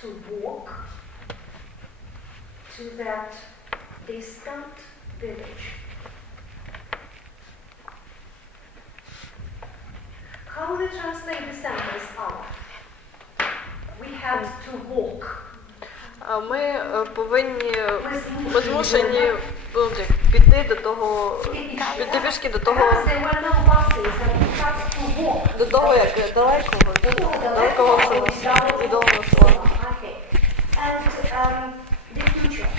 to walk to that distant village. How will you translate the sentence out? We had to walk. Ми змушені піти до того, піти пішки до того, як далекого села, відомого села. And the future.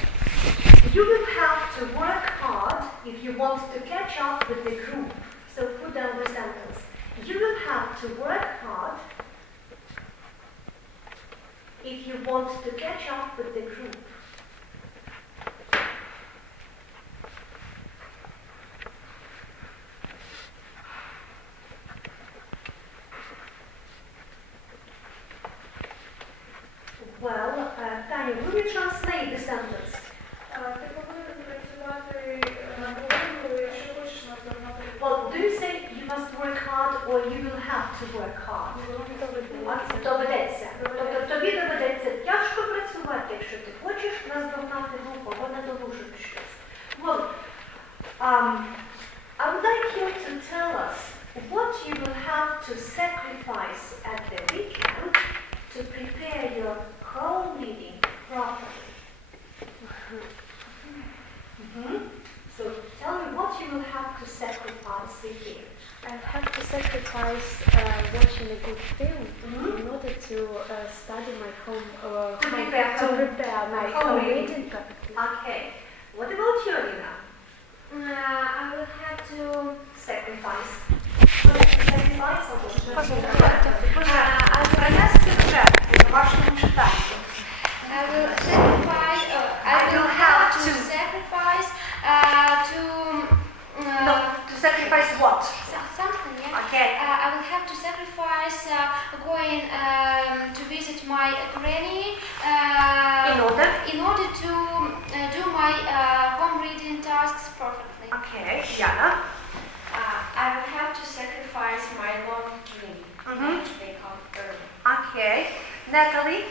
You will have to work hard if you want to catch up with the group. So put down the sentence. You will have to work hard if you want to catch up with the group. Well, Tanya, will you translate the sentence? Well, do you say you must work hard or you will have to work hard? Доведеться. Тобто тобі доведеться тяжко працювати, якщо ти хочеш наздогнати групу, або надолужити щось. Well, I would like you to tell us what you will have to sacrifice at the weekend to prepare your home reading properly. So tell me what you will have to sacrifice this year. I have to sacrifice watching a good film in order to study my to prepare my home reading perfectly. Okay. What about you, Alina? I will have to Sacrifice. To sacrifice what? Something, yeah. Okay. I will have to sacrifice going to visit my granny In order? in order to do my home reading tasks perfectly. Okay. Yana? I will have to sacrifice my long dream, which they call early. Okay. Natalie?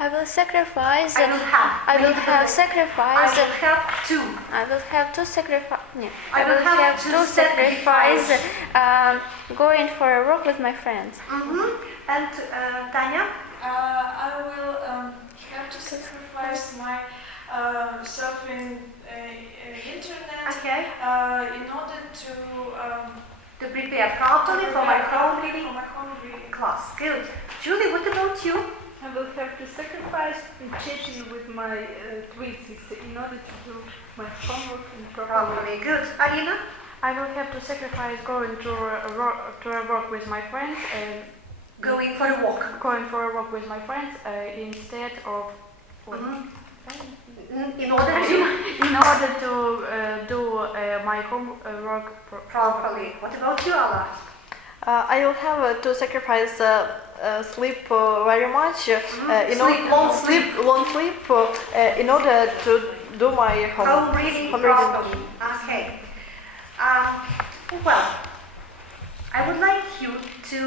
I will sacrifice. I will have. I will have sacrifice. I will have to. I will have to sacrifice. Yeah. I will have to sacrifice. Going for a walk with my friends. And Tanya? I will have to sacrifice my surfing internet Okay. in order to prepare properly for my home reading class. class. Good. Julie, what about you? I will have to sacrifice chatting with my twin sister in order to do my homework properly. Good. Alina? I will have to sacrifice going to a walk with my friends and Going for a walk. Instead of In order to do my homework properly. What about you, Ala? I will have to sacrifice sleep very much. Long sleep in order to do my Home reading properly. Okay. Well, I would like you to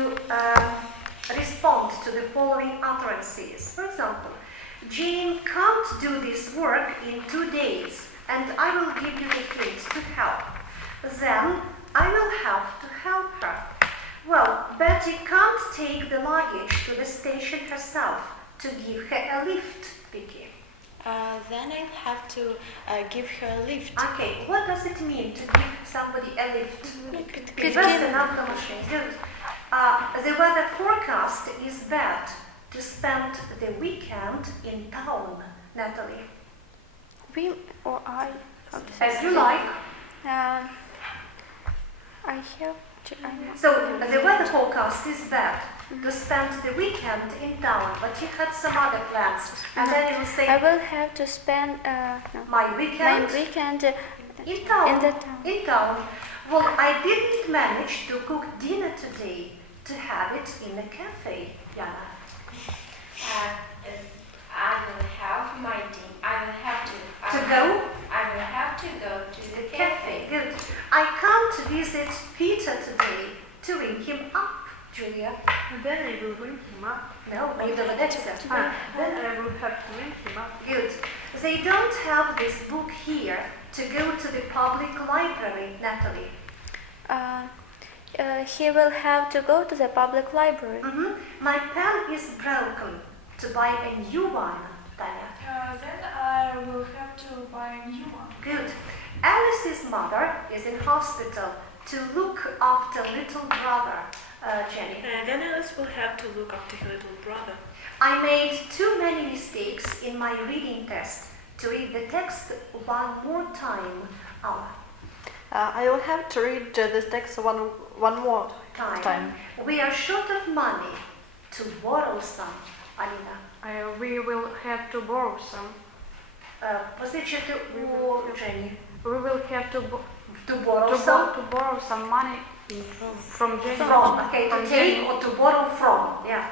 respond to the following utterances. For example, Jane can't do this work in 2 days, and I will give you the hints to help. Then I will have to help her. Well, Betty can't take the luggage to the station herself. To give her a lift, Vicky. Then I'll have to give her a lift. Okay, what does it mean to give somebody a lift? Good. The weather forecast is bad. To spend the weekend in town, Natalie. we or I. As you like. I have to. So the weather forecast is bad. To spend the weekend in town, but you had some other plans, and then you will say, I will have to spend my weekend in town. In town. Well, I didn't manage to cook dinner today. To have it in a cafe, Yana. I will have to go to the cafe. Good. I can't visit Peter today. To ring him up, Julia. And then I will ring him up. No, Мені доведеться. Then I will have to read him up. Good. They don't have this book here to go to the public library, Natalie. He will have to go to the public library. My pen is broken. To buy a new one, Tanya. Then I will have to buy a new one. Good. Alice's mother is in hospital to look after little brother, Jenny. Then Alice will have to look after her little brother. I made too many mistakes in my reading test to read the text one more time. I will have to read this text one more time. We are short of money to borrow some, Alina. We will have to borrow some. Позичити у Jenny. We will have to borrow some money from Jenny. Okay, to take or to borrow from. Yeah.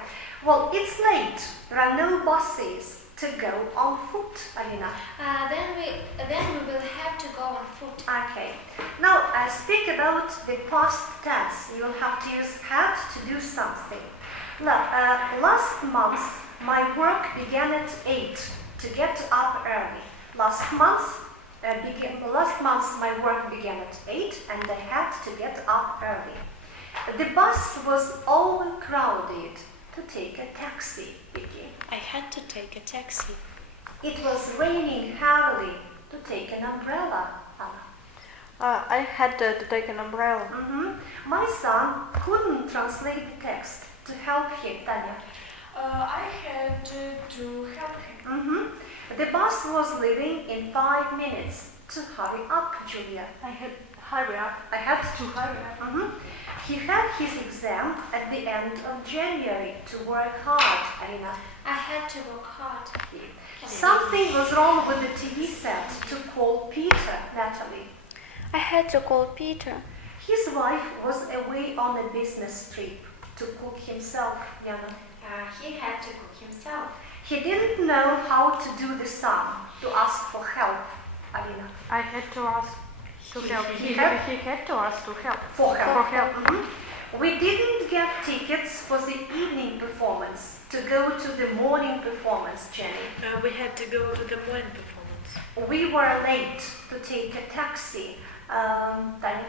Well, it's late. There are no buses to go on foot, Alina. Then we will have to go on foot. Okay. Now, speak about the past tense. You will have to use had to do something. Last month, my work began at 8 to get up early. Last month, my work began at 8 and I had to get up early. The bus was overcrowded. To take a taxi, Vicky. I had to take a taxi. It was raining heavily. To take an umbrella, Anna. I had to take an umbrella. My son couldn't translate the text. To help him, Tanya. I had to help him. The bus was leaving in 5 minutes. To hurry up, Julia. I had hurry up. I had to hurry up. He had his exam at the end of January. To work hard, Alina. I had to work hard. Something was wrong with the TV set. To call Peter, Natalie. I had to call Peter. His wife was away on a business trip. To cook himself, Jana. He had to cook himself. He didn't know how to do the sum. To ask for help, Alina. I had to ask to help. He had to ask to help. For help. For help. We didn't get tickets for the evening performance. To go to the morning performance, Jenny. We had to go to the morning performance. We were late to take a taxi. Tanya.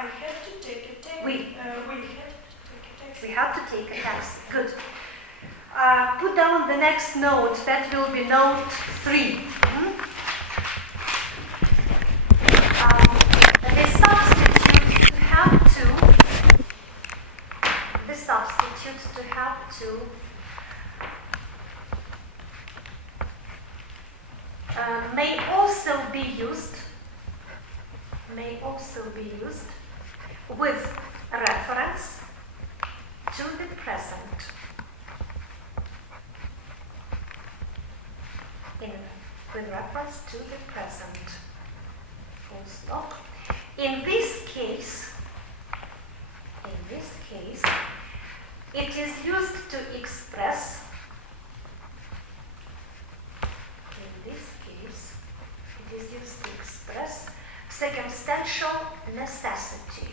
I had to take a taxi. We had to take a taxi. We had to take a taxi. Good. Put down the next note. That will be note 3. The substitute to have to may also be used with reference to the present. With reference to the present. Full stop. In this case, it is used to express. In this case, it is used to express circumstantial necessity.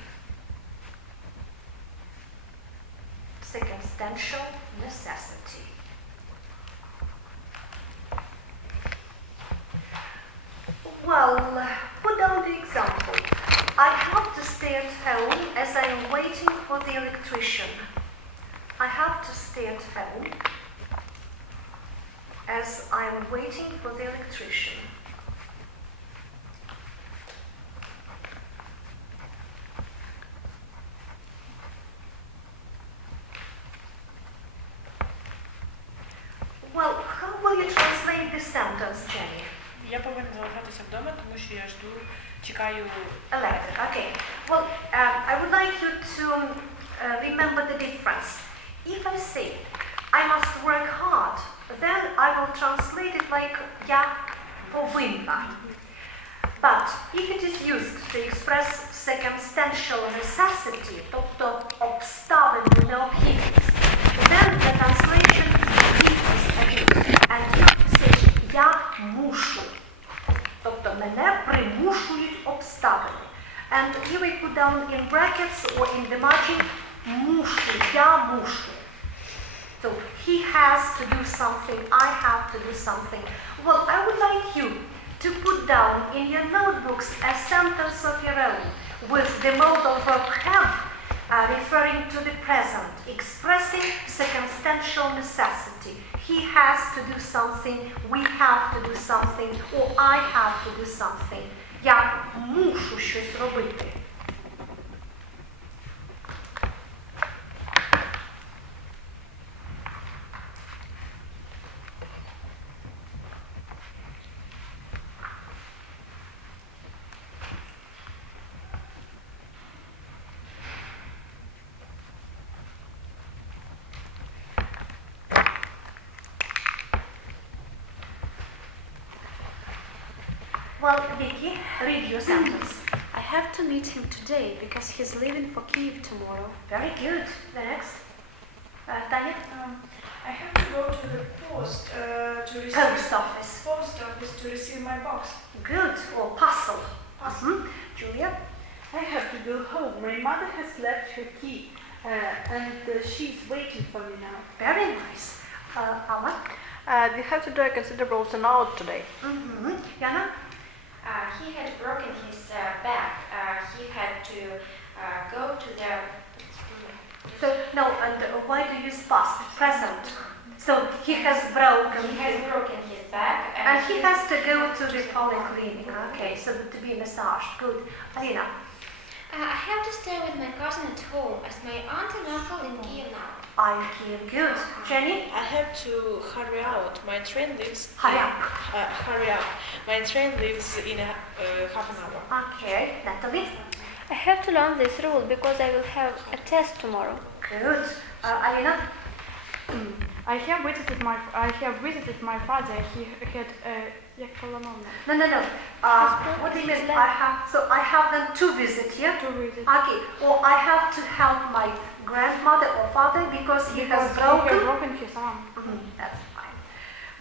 Circumstantial necessity. Well, put down the example. I have to stay at home as I am waiting for the electrician. I have to stay at home as I am waiting for the electrician. Well, how will you translate this sentence, Jenny? Я повинна залишатися вдома, тому що я чекаю Electric. Okay. Well, I would like you to remember the difference. If I say I must work hard, then I will translate it like я повинна. But if it is used to express circumstantial necessity, тобто обставину необхідність, then the translation is different. And you have to say я мушу. Тобто мене примушують обставини. And here we put down in brackets or in the margin мушу, я мушу. So he has to do something. I have to do something. Well, I would like you to put down in your notebooks a sentence of your own with the modal verb have referring to the present, expressing circumstantial necessity. He has to do something, we have to do something, or I have to do something. Я мушу щось робити. Well, Vicky, read your sentence. I have to meet him today because he's leaving for Kiev tomorrow. Very good. The next. Tanya? I have to go to the post to receive Post office. to receive my box. Good. Or parcel. Julia? I have to go home. My mother has left her key and she's waiting for me now. Very nice. Alma? We have to do a considerable turnout today. Jana? He had broken his back. He had to go to the... So, no, and why do you use past? Present. So, he has broken his back. and he has to go to the polyclinic. Okay, so to be massaged. Good. Alina? I have to stay with my cousin at home as my aunt and uncle in Kiev now. I'm Kiev. Good. Jenny? I have to hurry out. My train leaves. Hurry up. Hurry up. My train leaves in half an hour. Okay. Natalie? I have to learn this rule because I will have a test tomorrow. Good. Alina? I have visited my father. He had як поломано. No. What do you mean? I have them to visit here. To visit. Okay. Or I have to help my grandmother or father because he has broken. His arm. That's fine.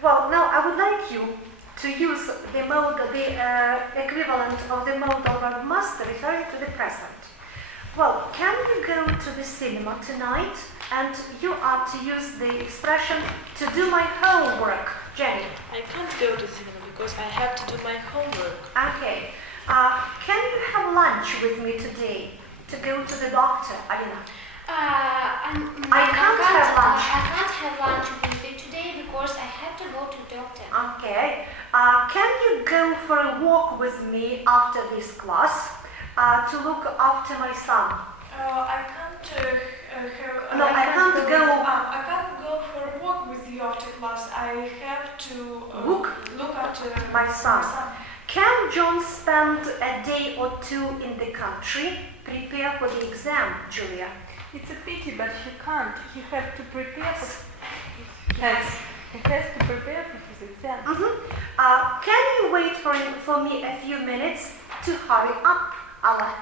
Well, now I would like you to use the equivalent of the modal verb must referring to the present. Well, can you go to the cinema tonight? And you are to use the expression to do my homework. Jenny? I can't go to cinema because I have to do my homework. Okay. Can you have lunch with me today to go to the doctor, Alina? I can't have lunch. I can't have lunch with you today because I have to go to the doctor. Okay. Can you go for a walk with me after this class to look after my son? I can't I can't go for a walk with you after class. I have to look after my son. Can John spend a day or two in the country, prepare for the exam, Julia? It's a pity, but he can't. He has to prepare He has to prepare for his exam. Can you wait for me a few minutes to hurry up, Alla?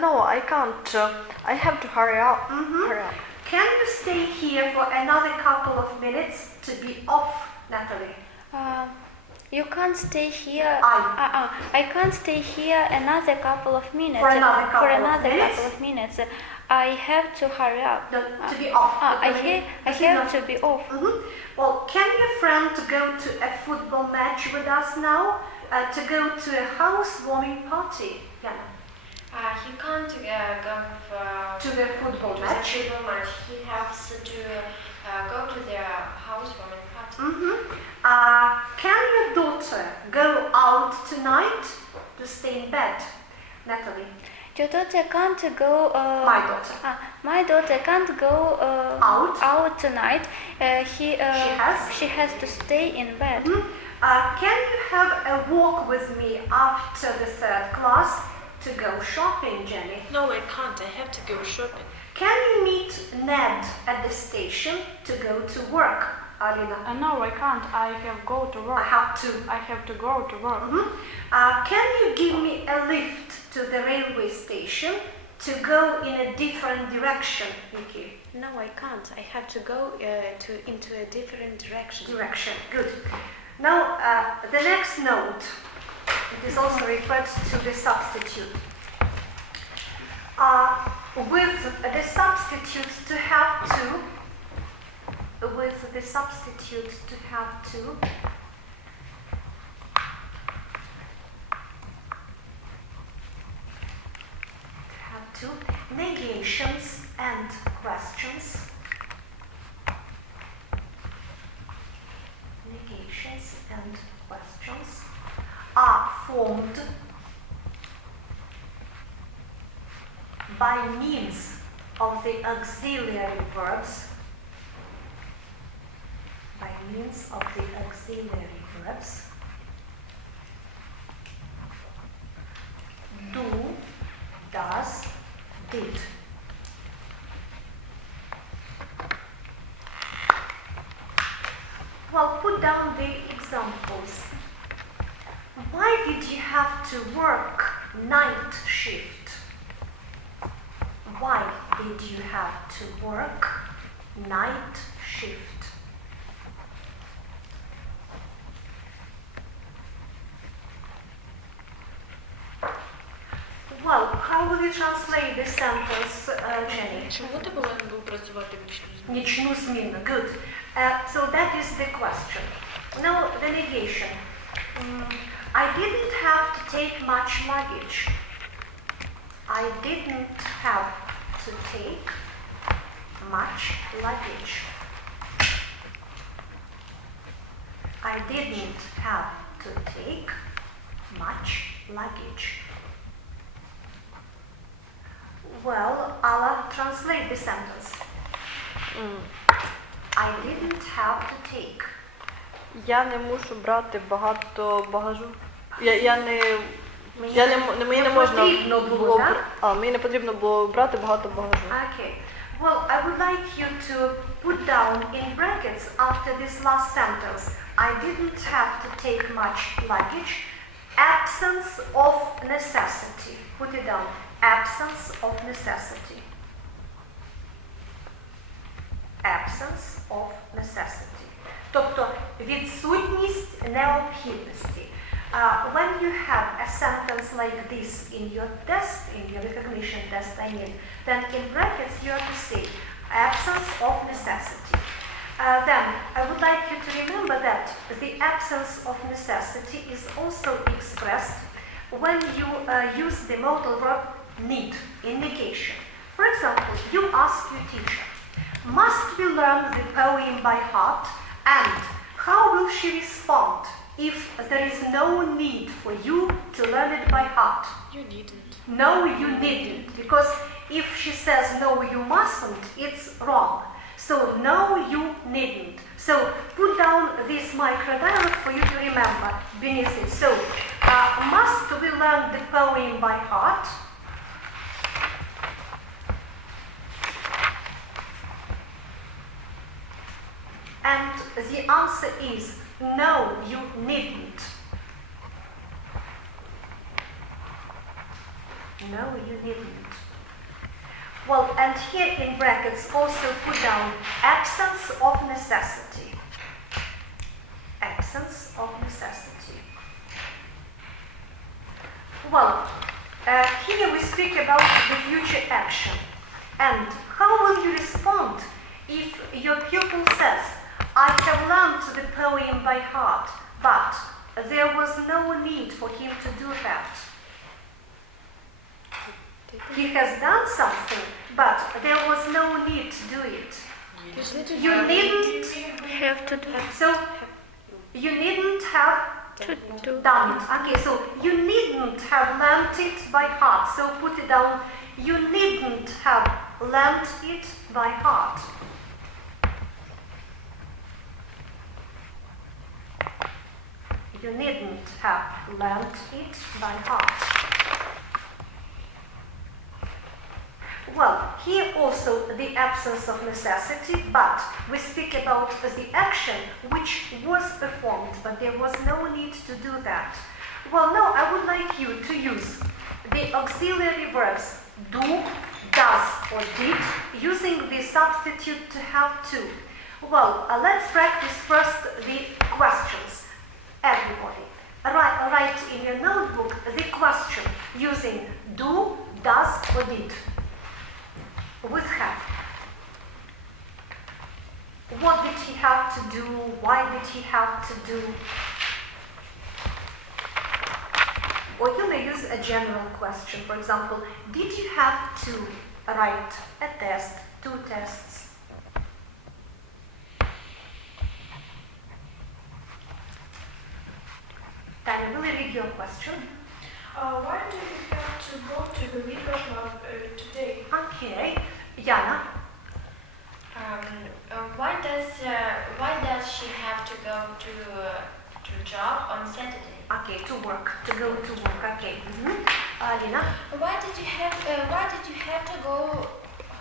No, I can't. I have to hurry up. Hurry up. Can you stay here for another couple of minutes to be off, Natalie? You can't stay here. I can't stay here another couple of minutes. For another couple of minutes. I have to hurry up. To be off. I have to be off. Well, can your friend go to a football match with us now? To go to a housewarming party? Yeah. He can't go to the football match. He has to go to their housewarming party. Can your daughter go out tonight to stay in bed, Natalie? Your daughter can't go. My daughter. My daughter can't go out tonight. She has to stay in bed. Can you have a walk with me after the third class to go shopping, Jenny? No, I can't. I have to go shopping. Can you meet Ned at the station to go to work, Alina? No, I can't. I have go to work. I have to go to work. Can you give me a lift to the railway station to go in a different direction, Vicky? No, I can't. I have to go into a different direction. Good. Now, the next note, it is also referred to the substitute. With the substitutes to have to, with the substitute to have to. Negations and questions. Negations and questions are formed by means of the auxiliary verbs. By means of the auxiliary verbs. Do, does, did. Well, put down the examples. Why did you have to work night shift? Why did you have to work night shift? Well, how will you translate this sentence, Jenny? Чому ти повинен був працювати в нічну зміну? Нічну зміну. Good. So that is the question. Now the negation. I didn't have to take much luggage. I didn't have to take much luggage. I didn't have to take much luggage. Well, Alla, translate the sentence. I didn't have to take. Я не мушу брати багато багажу. Мені не можна було, мені не потрібно було брати багато багажу. Okay. Well, I would like you to put down in brackets after this last sentence. I didn't have to take much luggage. Absence of necessity. Put it down. Absence of necessity. Absence of necessity. Тобто відсутність необхідності. When you have a sentence like this in your test, in your recognition test, then in brackets you have to say absence of necessity. Then I would like you to remember that the absence of necessity is also expressed when you use the modal verb need in negation. For example, you ask your teacher, must we learn the poem by heart? And how will she respond if there is no need for you to learn it by heart? You needn't. No, you needn't. Because if she says no, you mustn't, it's wrong. So no, you needn't. So put down this micro-dialogue for you to remember beneath it. So must we learn the poem by heart? And the answer is no, you needn't. No, you needn't. Well, and here in brackets also put down absence of necessity. Absence of necessity. Well, here we speak about the future action. And how will you respond if your pupil says, I have learned the poem by heart, but there was no need for him to do that? He has done something, but there was no need to do it. You needn't Have to do. So you needn't have To do. done it. Okay, so you needn't have learnt it by heart. So put it down. You needn't have learnt it by heart. You needn't have learnt it by heart. Well, here also the absence of necessity, but we speak about the action which was performed, but there was no need to do that. Well, now I would like you to use the auxiliary verbs do, does, or did, using the substitute to have to. Well, let's practice first the questions. Everybody, write in your notebook the question using do, does, or did. With have. What did he have to do? Why did he have to do? Or you may use a general question. For example, did you have to write a test, 2 tests? Tanya, will you read your question? Why do you have to go to the legal club today? Okay. Yana? Why does she have to go to job on Saturday? Okay, to work, to go to work. Okay. Alina? Why did you have to go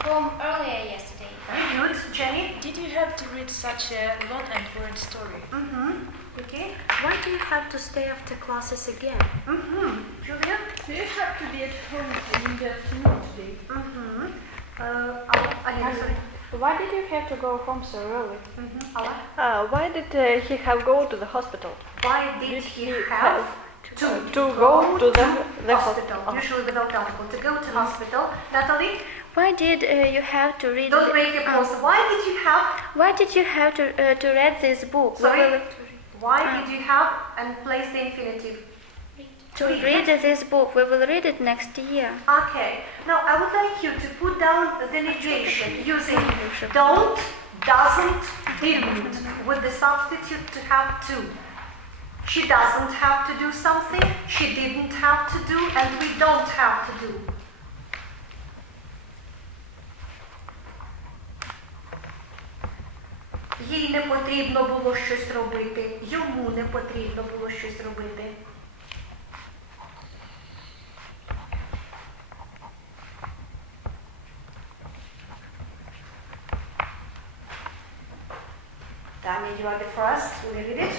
home earlier yesterday? Very good. Jenny? Did you have to read such a long and boring story? Okay. Why do you have to stay after classes again? Julia? Do you have to be at home in the afternoon today? Alina, sorry. Why did you have to go home so early? Ala? Why did he have go to the hospital? Why did he have to go to the hospital? Usually without article. To go to hospital. Natalie? Why did you have to read? Don't make a pause. Why did you have? Why did you have to read this book? Sorry. Why did you have and place the infinitive? To read this book. We will read it next year. Okay. Now I would like you to put down the negation using don't, doesn't, didn't with the substitute to have to. She doesn't have to do something, she didn't have to do, and we don't have to do. Їй не потрібно було щось робити, йому не потрібно було щось робити. Tanya, you are the first. Will you read it?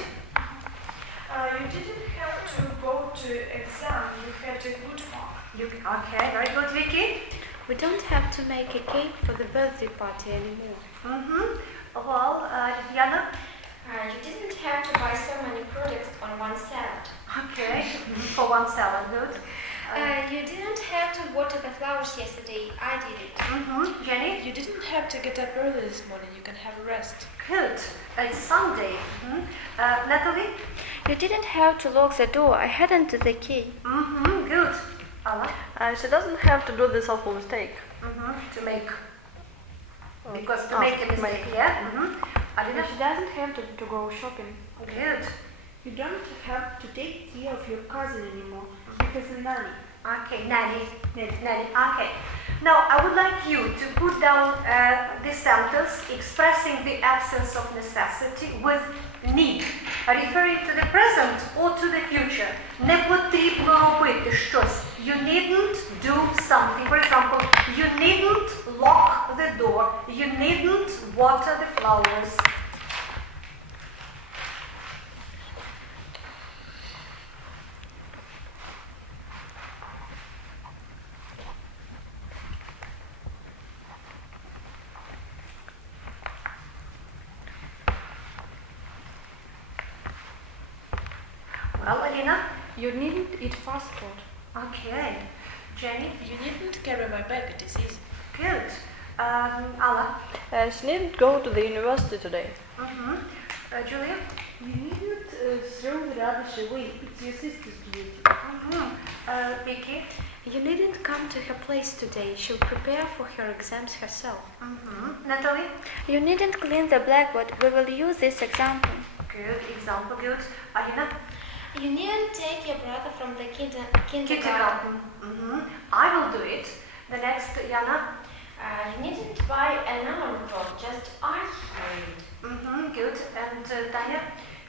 You didn't have to go to exam. You had a good mark. Okay, very good, Vicky. We don't have to make a cake for the birthday party anymore. Well, Yana? You didn't have to buy so many products on one salad. Okay, for one salad, good. You didn't have to water the flowers yesterday. I did it. Jenny? You didn't have to get up early this morning. You can have a rest. Good. It's Sunday. Natalie? You didn't have to lock the door. I hadn't the key. Good. Alla? She doesn't have to do this awful mistake. To make. Because to make a mistake, yeah? Alina? She doesn't have to go shopping. Good. You don't have to take care of your cousin anymore because of nanny. Okay, nanny. Okay. Now, I would like you to put down this sentence expressing the absence of necessity with need, referring to the present or to the future. Не потрібно робити щось. You needn't do something. For example, you needn't lock the door. You needn't water the flowers. Well, Alina? You needn't eat fast food. Okay. Jenny? You needn't carry my bag. It is easy. Good. Alla? She needn't go to the university today. Julia? You needn't throw the rubbish away. It's your sister's duty. Vicky? You needn't come to her place today. She'll prepare for her exams herself. Natalie? You needn't clean the blackboard. We will use this example. Good. Example, good. Alina? You needn't take your brother from the kindergarten. Kindergarten. I will do it. The next, Yana? You needn't buy an alarm clock. Just ask for it. Good. And Tanya?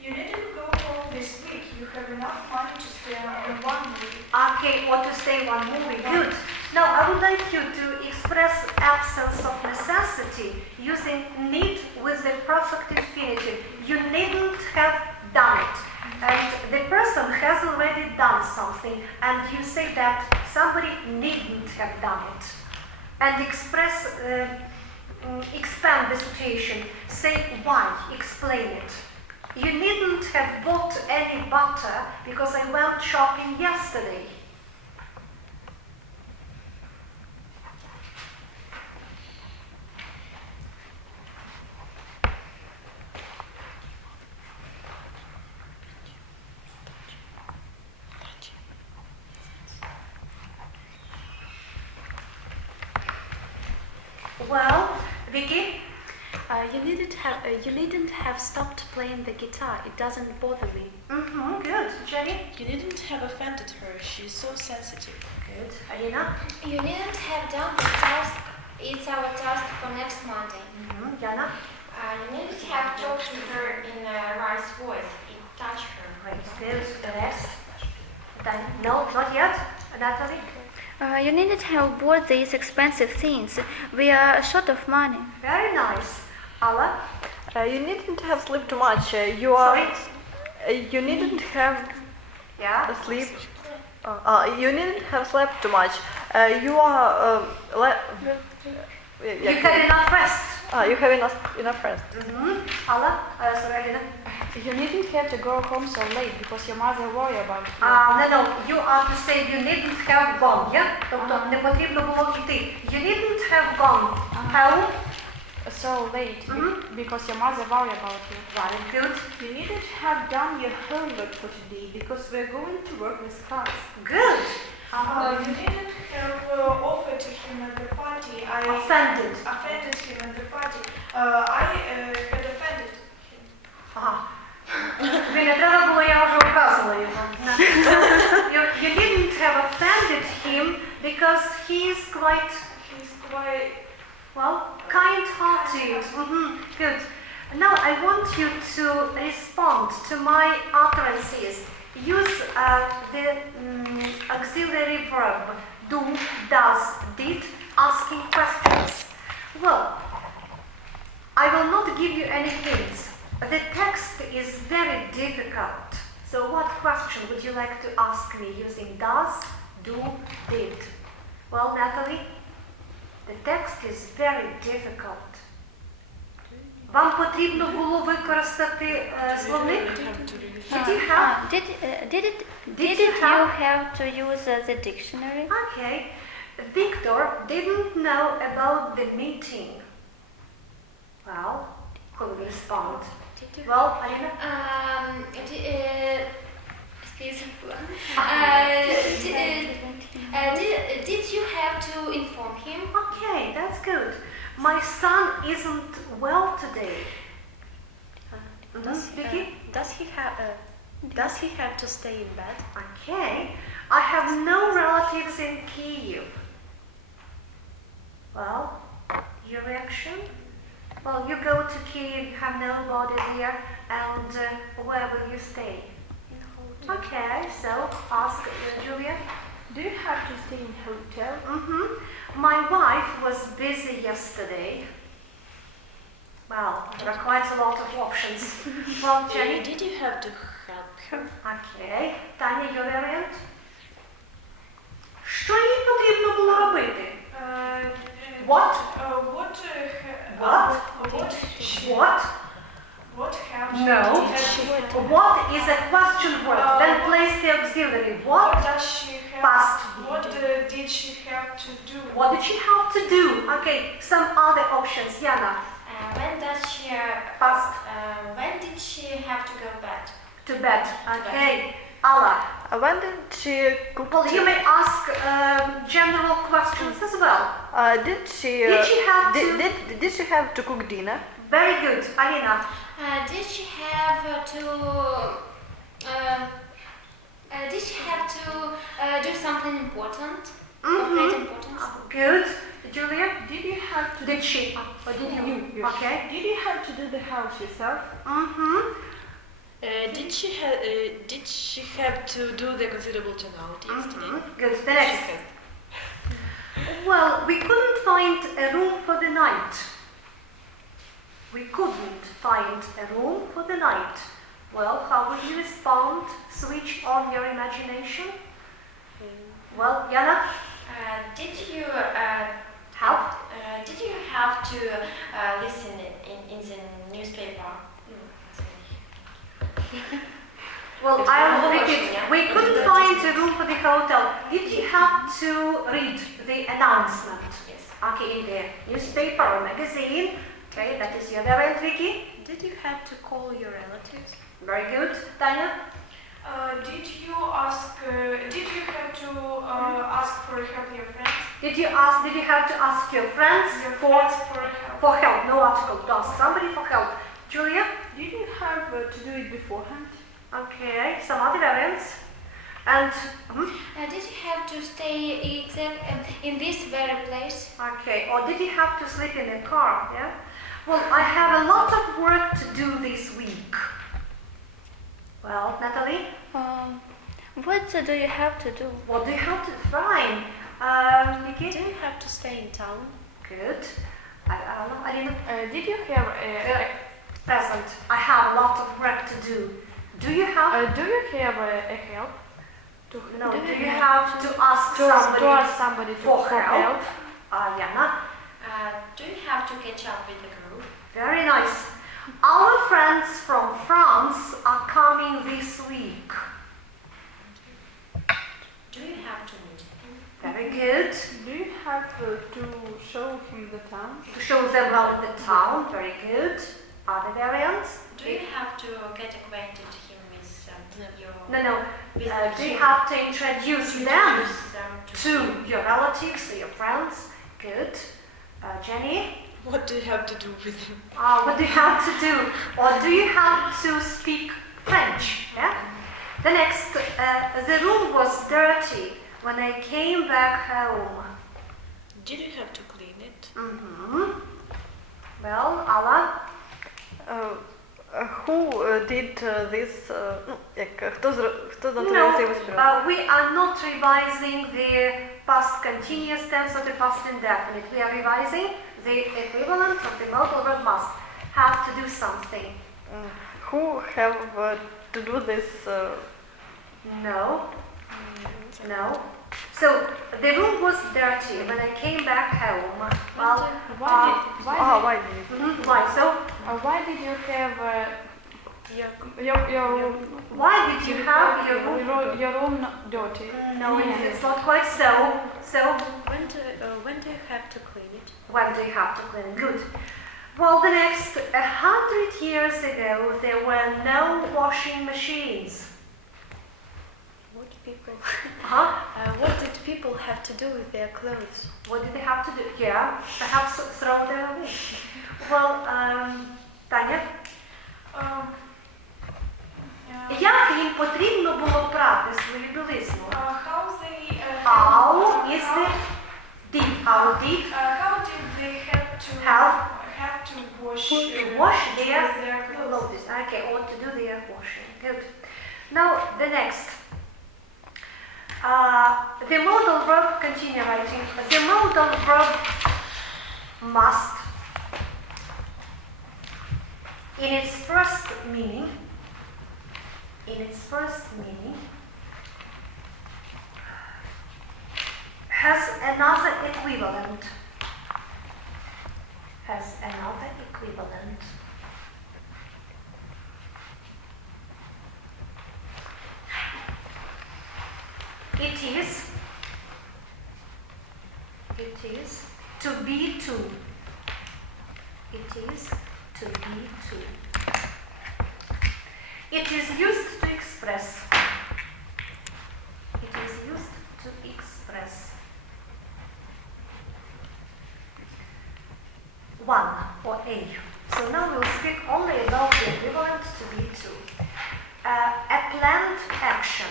You didn't go home this week. You have enough money to stay on one movie. Okay, or to stay one movie. Good. Now, I would like you to express absence of necessity using need with the perfect infinitive. You needn't have done it. And the person has already done something, and you say that somebody needn't have done it. And expand the situation. Say why, explain it. You needn't have bought any butter because I went shopping yesterday. Vicky? You needn't have stopped playing the guitar. It doesn't bother me. Good. Jenny? You needn't have offended her. She's so sensitive. Good. Alina? You needn't have done the task. It's our task for next Monday. Jana? You needn't have talked to her in a nice voice. It touched her. Great. Good. The rest? No, not yet. Natalie? You needn't have bought these expensive things. We are short of money. Very nice. Alla? You needn't have slept too much. You are. Sorry? You needn't have Yeah? sleep. You needn't have slept too much. You are. You had enough rest. You have enough rest. Alla? Sorry, Alina? You needn't have to go home so late because your mother worry about you. No, you are to say you needn't have gone, yeah? Тобто не потрібно було йти. You needn't have gone home. So late because your mother worry about you. Very good. You needn't have done your homework for today because we're going to work with cars. Good. You didn't have offered to him at the party. I Offended. offended him at the party. I had offended him. Ага. Не треба було, я вже вказувала його. You didn't have offended him because he's quite, well, kind-hearted. Good. Now I want you to respond to my utterances. Use the auxiliary verb do, does, did, asking questions. Well, I will not give you any hints. The text is very difficult. So what question would you like to ask me using does, do, did? Well, Natalie, the text is very difficult. Вам потрібно було використати словник? Did you have? Did you have to use the dictionary? Okay. Victor didn't know about the meeting. Well, who will respond? Well, Alina? Did you have to inform him? Okay, that's good. My son isn't well today. Vicky? Does he have to stay in bed? Okay. I have no relatives in Kyiv. Well, your reaction? Well, you go to Kyiv, you have nobody there, and where will you stay? Okay, so ask Julia. Do you have to stay in hotel? My wife was busy yesterday. Well, there are quite a lot of options. Well, Jenny? Did you have to help her? Okay. Tanya, your variant? Що їй потрібно було робити? What? What? What have she done? What is a question word? Then place the auxiliary. What? Does she have? Past. What did she have to do? What did she have to do? Okay, some other options. Yana. When does she Past. when did she have to go bed? To bed. Okay. Allah. When did she cook? Well, you may ask general questions as well. Did she have to cook dinner? Very good. Alina. Did she have to do something important? Of great importance? Good. Julia? Did you have to? Did she? Or did you? Okay. Did you have to do the house yourself? Did she have to do the considerable turnout yesterday? Good. The next. Well, we couldn't find a room for the night. We couldn't find a room for the night. Well, how would you respond? Switch on your imagination. Well, Yana? Did you How? to listen in the newspaper? Well, I'll repeat. We couldn't find a room for the hotel. Did you have to read the announcement? Yes. Okay, in the newspaper or magazine. Okay, that is your variant, Vicky. Did you have to call your relatives? Very good. Tanya? Did you have to ask for help your friends? Did you have to ask your friends for for help? for help. No article. To ask somebody for help. Julia? Did you have to do it beforehand? Okay. Some other variants. And did you have to stay in this very place? okay. Or did you have to sleep in a car? Yeah. Well, I have a lot of work to do this week. Well, Natalie? What do you have to do? What do you have to find? Nikki? Do you have to stay in town? Good. Alina? Did you have a Present. I have a lot of work to do. Do you have? a help? No. Do you have to ask somebody for help? Yana? Do you have to catch up with the group? Very nice. Our friends from France are coming this week. Do you have to meet him? Very good. Do you have to show him the town? To show them around the town. Very good. Other variants? Do you have to get acquainted him with your... No. Do you have to introduce them to your relatives, to your friends? Good. Jenny? What do you have to do with him? What do you have to do? Or do you have to speak French? Yeah? The next, the room was dirty when I came back home. Did you have to clean it? Well, Alla? Who did this? Хто No, натворив справу? we are not revising the past continuous tense or the past indefinite. We are revising the equivalent of the modal verb must. Have to do something. Who have to do this? No. So the room was dirty when I came back home. Well, Why did it? why? So Why did you have why did you have your room? your room dirty? No, it's not quite so. So When do you have to clean it? when do you have to clean it? Good. Well, the next 100 years ago, there were no washing machines. What did people have to do with their clothes? What did they have to do? Yeah, perhaps throw them away. Well, Таня? Як їм потрібно було прати свою білизну? How did they How did they have to wash their clothes? Okay, or to do their washing. Good. Now, the next. The modal verb, continue writing. The modal verb must, in its first meaning, has another equivalent. It is to be to. It is to be to. It is used to express. One or a. So now we'll speak only about the equivalent to be to. A planned action.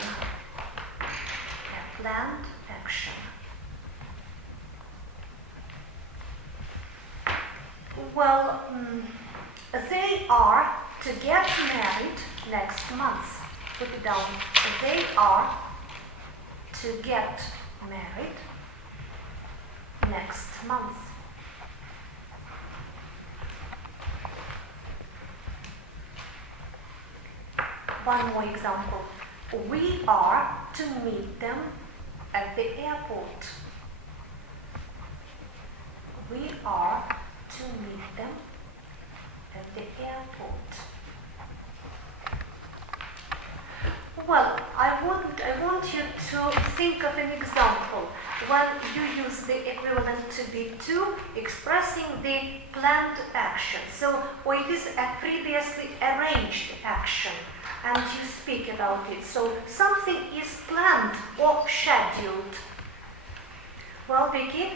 Well, they are to get married next month. Put it down. They are to get married next month. One more example. We are to meet them at the airport. We are to meet them at the airport. Well, I want you to think of an example when you use the equivalent to be to expressing the planned action. So, or it is a previously arranged action and you speak about it. So, something is planned or scheduled. Well, Vicky?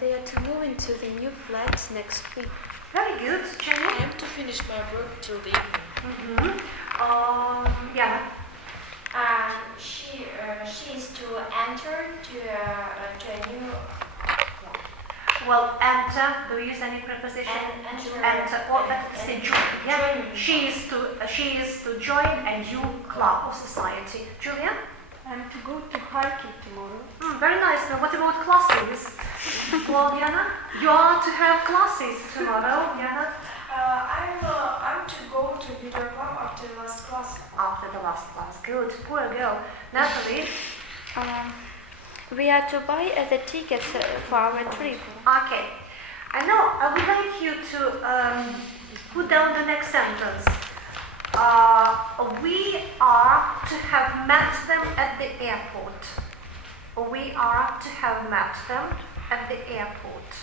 They are to move into the new flat next week. Very good, Jenny. I am to finish my work till the evening. Yeah. She is to enter to a new. Well, enter. Do you use any preposition? Enter. Or let's say join. Yeah. She is to join a new club or society. Julia? I'm to go to hiking tomorrow. Very nice. Now, what about classes? Well, Diana, you are to have classes tomorrow. Diana? I'm to go to guitar club after the last class. After the last class. Good. Poor girl. Natalie? We are to buy the tickets for our trip. Okay. I know. I would like you to put down the next sentence. We are to have met them at the airport. We are to have met them at the airport.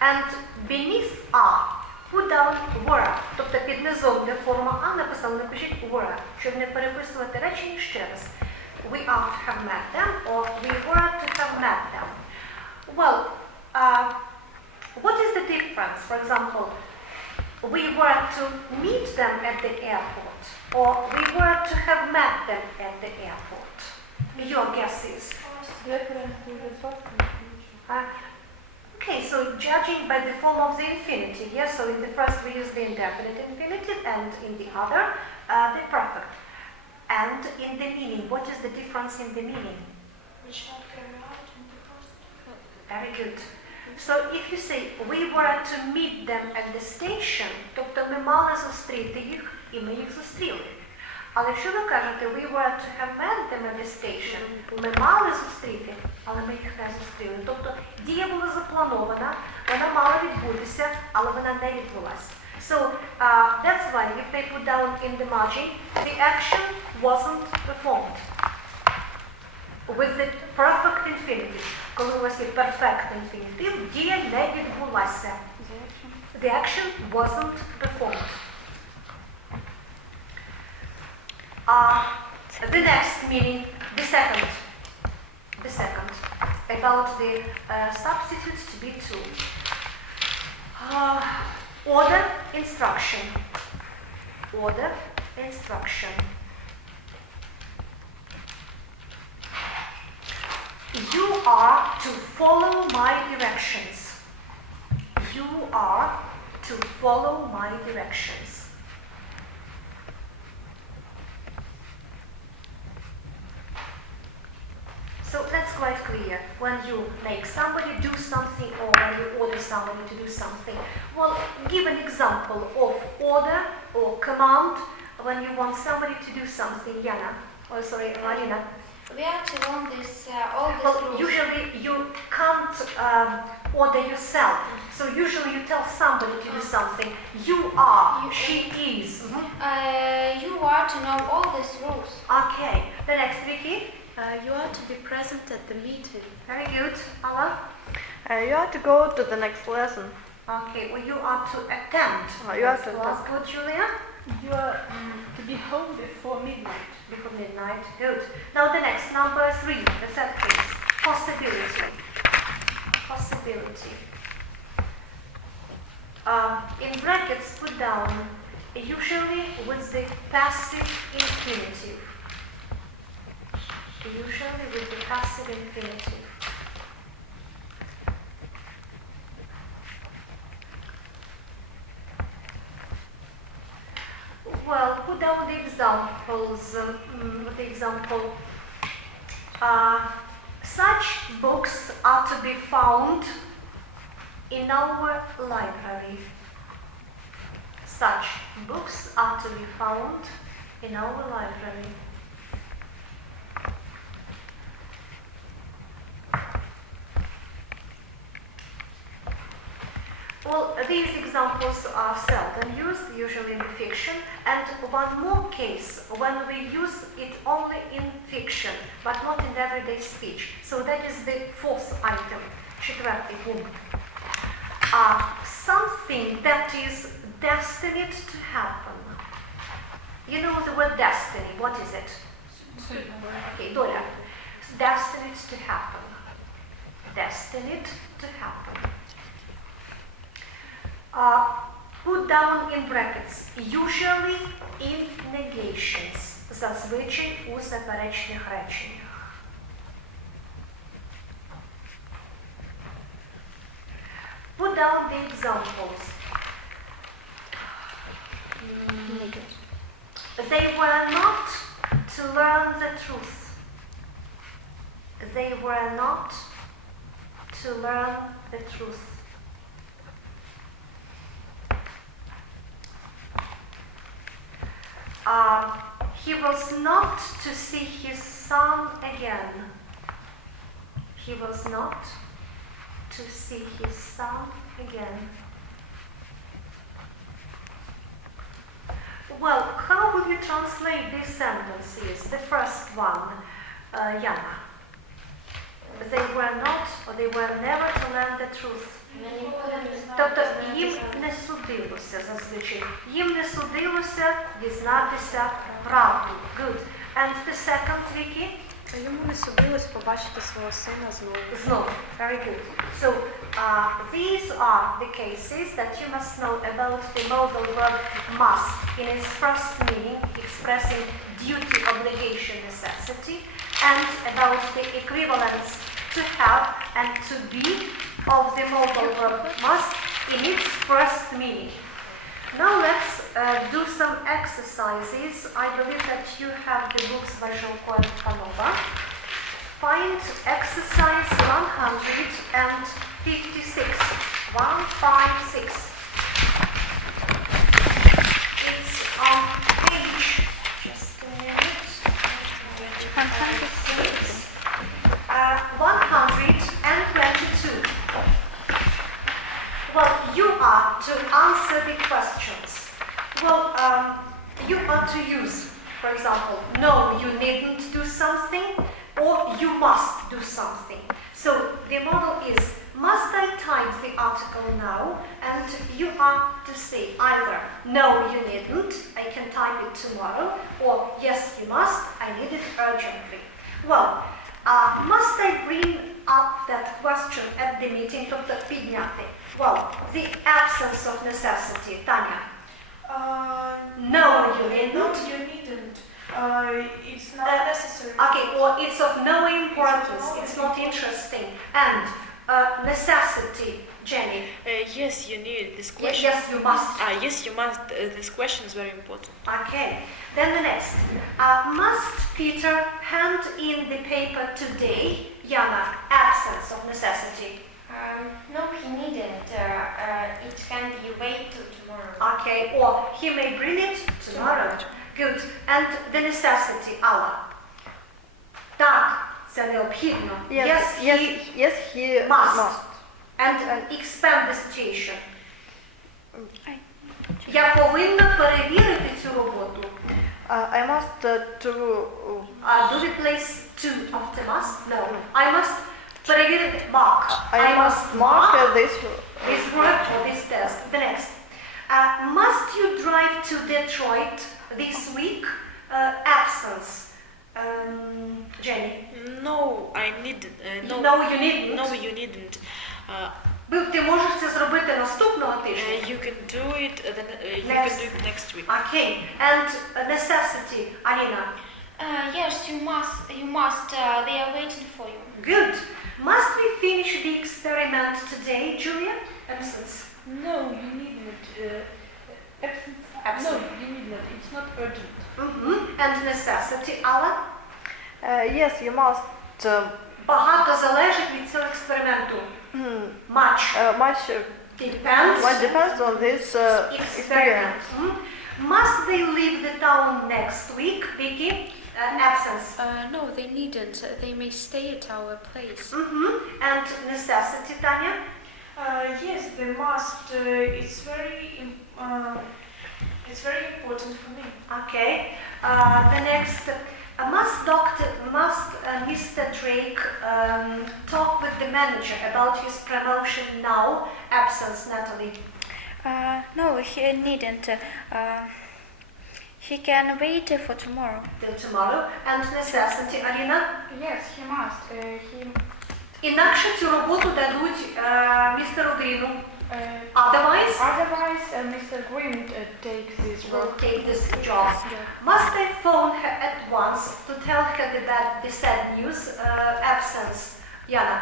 And beneath are, put down were. Тобто під низом для форми А напишіть were, щоб не переписувати речення ще раз. We are to have met them, or we were to have met them. Well, what is the difference? For example, we were to meet them at the airport, or we were to have met them at the airport. Your guesses. Okay, so judging by the form of the infinitive, yes, so in the first we use the indefinite infinitive, and in the other, the perfect. And in the meaning, what is the difference in the meaning? Which not carry out in the first. Very good. So if you say, we were to meet them at the station, тобто ми мали зустріти їх, і ми їх зустріли. Але якщо ви кажете, we were to have met them at the station, ми мали зустріти, але ми їх не зустріли. Тобто дія була запланована, вона мала відбутися, але вона не відбулася. So that's why if they put down in the margin, the action wasn't performed. With the perfect infinitive. Коли у вас є perfect infinitive, дія не відбулася. The action wasn't performed. The next meaning, the second, about the substitutes to be to. Order, instruction. Order, instruction. You are to follow my directions. You are to follow my directions. So that's quite clear. When you make somebody do something or when you order somebody to do something. Well, give an example of order or command when you want somebody to do something. Yana. Oh, sorry, Marina. We are to learn this all the Well, rules. usually you can't order yourself. So usually you tell somebody to do something. You are, she is. You are to know all these rules. Okay. The next, Vicky. You are to be present at the meeting. Very good. Allah. You are to go to the next lesson. Okay. Well, you are to attend. You are to class. attend. Good, Julia. You are to be home before midnight. Before midnight. Good. Now the next, number 3, the third case. Possibility. Possibility. In brackets, put down usually with the passive infinitive. Usually with the passive infinitive. Well, put down the examples. The example. Such books are to be found in our library. Such books are to be found in our library. Well, these examples are seldom used, usually in fiction, and one more case when we use it only in fiction, but not in everyday speech. So that is the fourth item, четвертый пункт. Something that is destined to happen. You know the word destiny. What is it? Okay, доля. Destined to happen. Destined to happen. Put down in brackets. Usually in negations. Зазвичай у заперечних реченнях. Put down the examples. They were not to learn the truth. They were not to learn the truth. He was not to see his son again. He was not to see his son again. Well, how will you translate these sentences? The first one, Yana. They were not, or they were never to learn the truth. Тобто їм не судилося зазвичай. Їм не судилося дізнатися правду. Good. And the second, Vicky? Йому не судилось побачити свого сина знову. Знову. Very good. So, these are the cases that you must know about the modal verb must in its first meaning, expressing duty, obligation, necessity, and about the equivalents to have and to be of the modal verb must in its first meaning. Now let's do some exercises. I believe that you have the books by Zhelko and Kanova. Find exercise 156. 156. It's on page, just a minute. 122. Well, you are to answer the questions. Well, you are to use, for example, no, you needn't do something, or you must do something. So the model is, must I type the article now? And you are to say either, no, you needn't, I can type it tomorrow, or yes, you must, I need it urgently. Well, must I bring up that question at the meeting? Тобто підняти. Well, the absence of necessity. Tanya. No, you needn't. No, you needn't. It's not necessary. Okay, or it's of no importance. It's not interesting. And necessity, Jenny. Yes, you need this question. Yes, you must. Yes, you must. This question is very important. Okay. Then the next. Must Peter hand in the paper today? Yana, absence of necessity. No, he needn't. It can be wait till tomorrow. Okay, or he may bring it tomorrow. Good. And the necessity, Alla. Так, це необхідно. Yes, he must. And expand the situation. Я повинна перевірити цю роботу. I must to... Do we place to after must? No. I must перевірити, mark. I must mark this work or this test. The next. Must you drive to Detroit this week? Absence. Jenny. No, I needn't. No, you needn't. No, you needn't. Ти можеш це зробити наступного тижня. You can do it. You can do it next week. Okay. And necessity, Alina. Yes, you must. They are waiting for you. Good. Must we finish the experiment today, Julia? Absence. No, you needn't. Absence. No, you needn't. It's not urgent. And necessity, Alla? Yes, you must. Багато залежить від цього експерименту. Much. Much depends on this experience. Must they leave the town next week, Vicky? Absence. No, they needn't. They may stay at our place. And necessity, Tanya? Yes, they must. It's very important for me. Okay. The next. Must Mr. Drake talk with the manager about his promotion now? Absence, Natalie. No, he needn't. He can wait for tomorrow. Till tomorrow. And necessity, Alina? Yes, he must. Інакше цю роботу дадуть містеру Гріну. Otherwise, Mr. Green takes this will work. take this job. Must I phone her at once to tell her the sad news? Absence. Yana.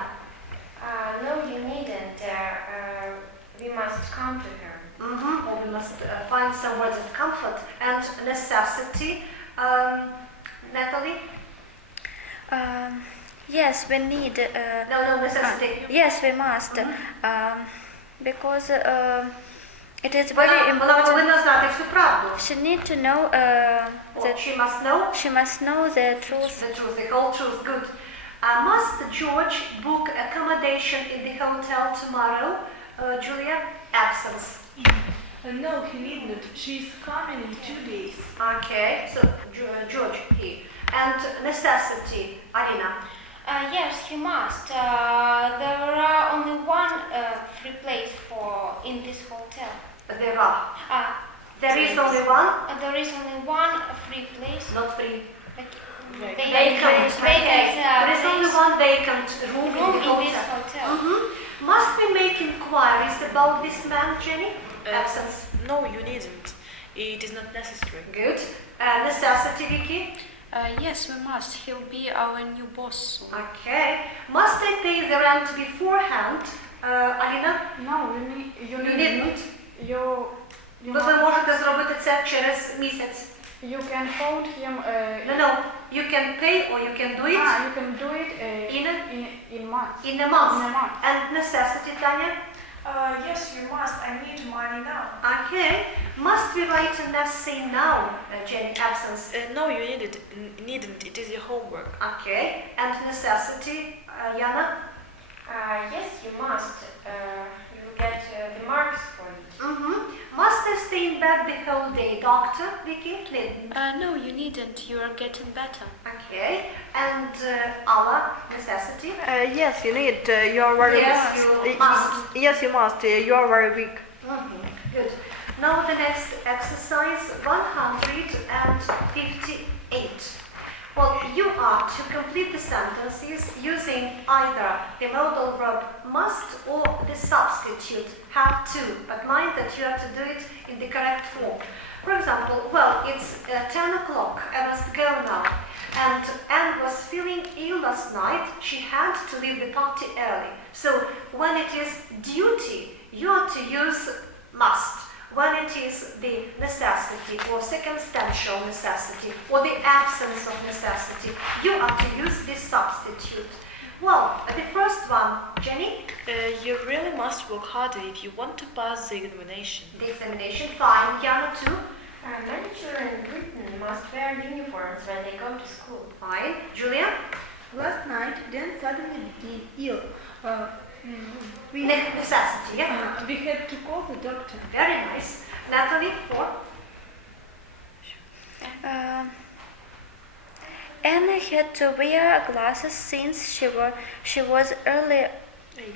No, you needn't. We must come to her. Or we must find some words of comfort. And necessity. Natalie? Yes, we need. No, necessity. Yes, we must. Because it is very Вона important. повинна знати всю правду. She need to know that She must know. She must know the truth. The truth, the whole truth. Good. Must George book accommodation in the hotel tomorrow? Julia? Absence. No, he needn't. She's coming in 2 days. Okay, so George, he. And necessity, Alina. Yes, he must. There are only one free place in this hotel. There are. There is only one? There is only one free place. Not free. Vacant. There is only one vacant room in this hotel. Must we make inquiries about this man, Jenny? Absence. No, you needn't. It is not necessary. Good. Necessity, Vicky? Yes, we must. He'll be our new boss soon. Okay. Must I pay the rent beforehand? Alina? No, you needn't. Ви можете зробити це через місяць. You can phone him. No. You can pay or you can do it. You can do it in months. In a month. And necessity, Tanya? Yes, you must. I need money now. Okay. Must we write an essay now, Jenny? Absence. No, you needn't. It is your homework. Okay. And necessity, Yana? Yes, you must. You will get the marks for it. Must I stay in bed the whole day, doctor? Vicky? No, you needn't. You are getting better. Okay. And Allah, necessity? Yes, you need. You are very Yes, you must. Yes, you must. You are very weak. Good. Now the next exercise, 158. Well, you are to complete the sentences using either the modal verb must or the substitute have to, but mind that you have to do it in the correct form. For example, well, it's 10 o'clock, I must go now. And Anne was feeling ill last night, she had to leave the party early. So when it is duty, you are to use must. When it is the necessity or circumstantial necessity or the absence of necessity, you are to use this substitute. Well, the first one, Jenny? You really must work harder if you want to pass the examination. The examination, fine. Yana too? Many children in Britain must wear uniforms when they go to school. Fine. Julia? Last night, Dan suddenly became ill. Necessity, yeah? We had to call the doctor. Very nice. Natalie, 4? Anna had to wear glasses since she was early.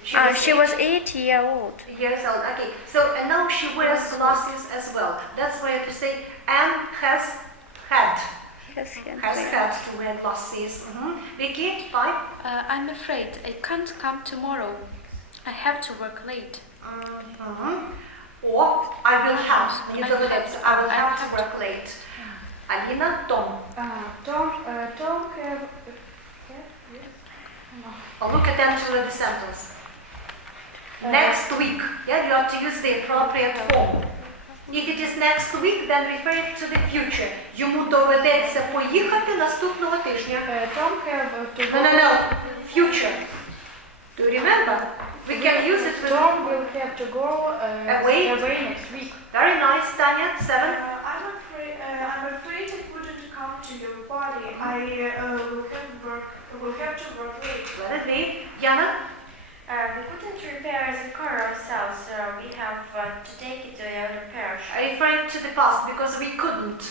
She was 8 years old. Okay. So now she wears glasses as well. That's why I have to say Anne has had to wear glasses. Vicky, 5? I'm afraid I can't come tomorrow. I have to work late. Or I will have. I will have to work late. Alina, Tom. Tom have. Look attentively at the sentence. Next week. Yeah, you have to use the appropriate form. If it is next week, then refer it to the future. Йому доведеться поїхати наступного тижня. Tom have to go. No. Future. Do you remember? We can use it with Tom will have to go away next week. Very nice, Tanya. 7. I'm afraid I couldn't come to your party. I will have to work late. Let it be. Yana? We couldn't repair the car ourselves. We have to take it to a repair shop. I refer it to the past because we couldn't.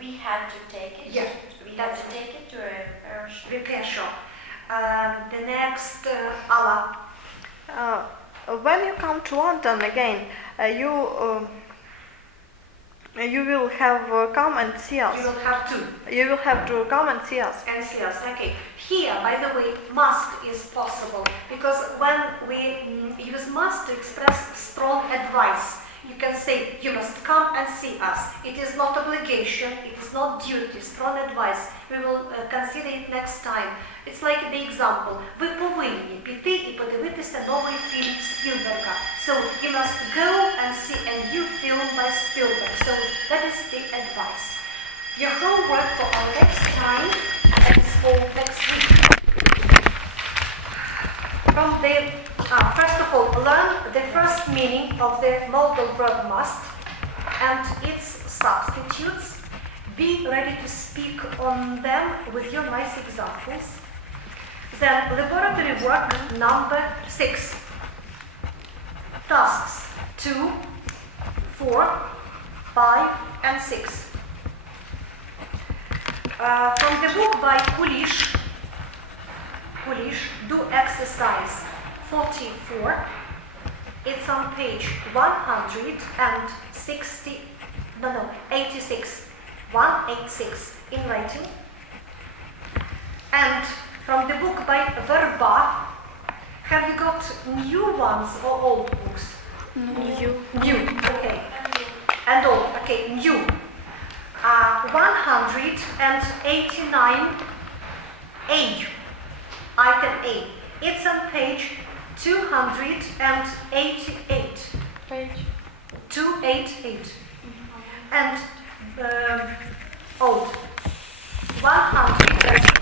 We had to take it. Yeah, We had to take it to a repair shop. The next, Allah. When you come to London again, You will have come and see us. You will have to. You will have to come and see us. And see us. Okay. Here, by the way, must is possible because when we use must to express strong advice, you can say you must come and see us. It is not obligation, it is not duty, strong advice. We will consider it next time. It's like the example. Ви повинні піти і подивитися новий фільм Спілберга. So you must go and see a new film by Spielberg. So that is the advice. Your homework for our next time and for next week. From the first of all, learn the first meaning of the modal verb must and its substitutes. Be ready to speak on them with your nice examples. Then laboratory work number 6. Tasks 2, 4, 5 and 6. From the book by Kulish, do exercise 44. It's on page 86. 186 in writing. And from the book by Verba, have you got new ones or old books? New, okay. And old, okay, new. 189A, item A. It's on page 288. Page 288. And old. 100.